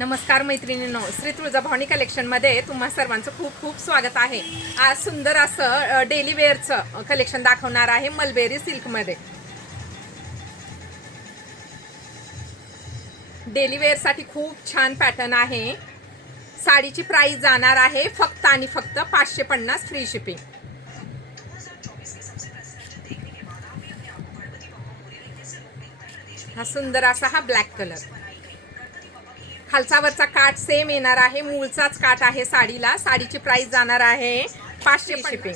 नमस्कार मैत्रिणींनो, श्री तुळजाभवानी कलेक्शनमध्ये तुम्हा सर्वांचं खूप खूप स्वागत आहे। आज सुंदर असं डेली वेअरचं कलेक्शन दाखवणार आहे मलबेरी सिल्कमध्ये। डेली वेअरसाठी खूप छान पॅटर्न आहे। साडीची प्राइस जाणार आहे फक्त आणि फक्त 550 फ्री शिपिंग। हा सुंदर असा हा ब्लॅक कलर, खालचावरचा काठ सेम येणार आहे, मूळचाच काठ आहे साडीला। साडीची प्राइस जाणार आहे 500 शिपिंग।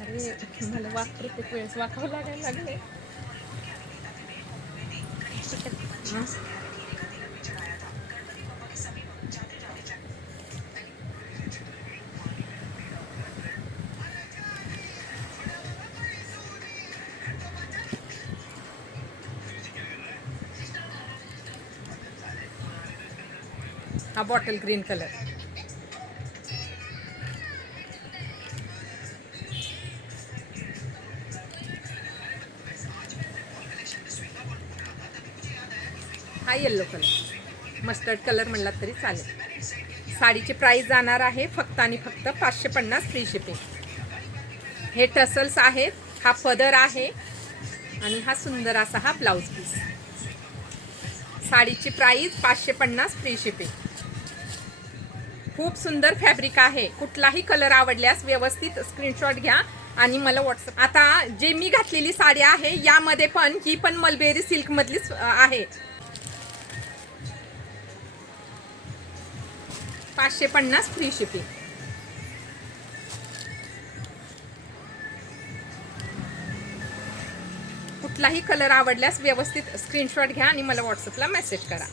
अरे मला प्रत्येक वेळेस वाकावं लागायला लागले। हा बॉटल ग्रीन कलर, हा येल्लो कलर, मस्टर्ड कलर म्हणला तरी चालेल। साडीची प्राइस जाणार आहे फक्त आणि फक्त 550 फ्री शिपिंग। हे टसल्स आहेत, हा पदर आहे आणि हा सुंदर असा हा ब्लाउज पीस। साडीची प्राइस 550 फ्री शिपिंग। खूप सुंदर फॅब्रिक आहे। कुठलाही कलर आवडल्यास व्यवस्थित स्क्रीनशॉट घ्या आणि मला व्हॉट्सअप। आता जे मी घातलेली साडी आहे यामध्ये पण ही पण मलबेरी सिल्क मधलीच आहे। 550 फ्री शिपिंग। कुठलाही कलर आवडल्यास व्यवस्थित स्क्रीनशॉट घ्या आणि मला व्हॉट्सअपला मेसेज करा।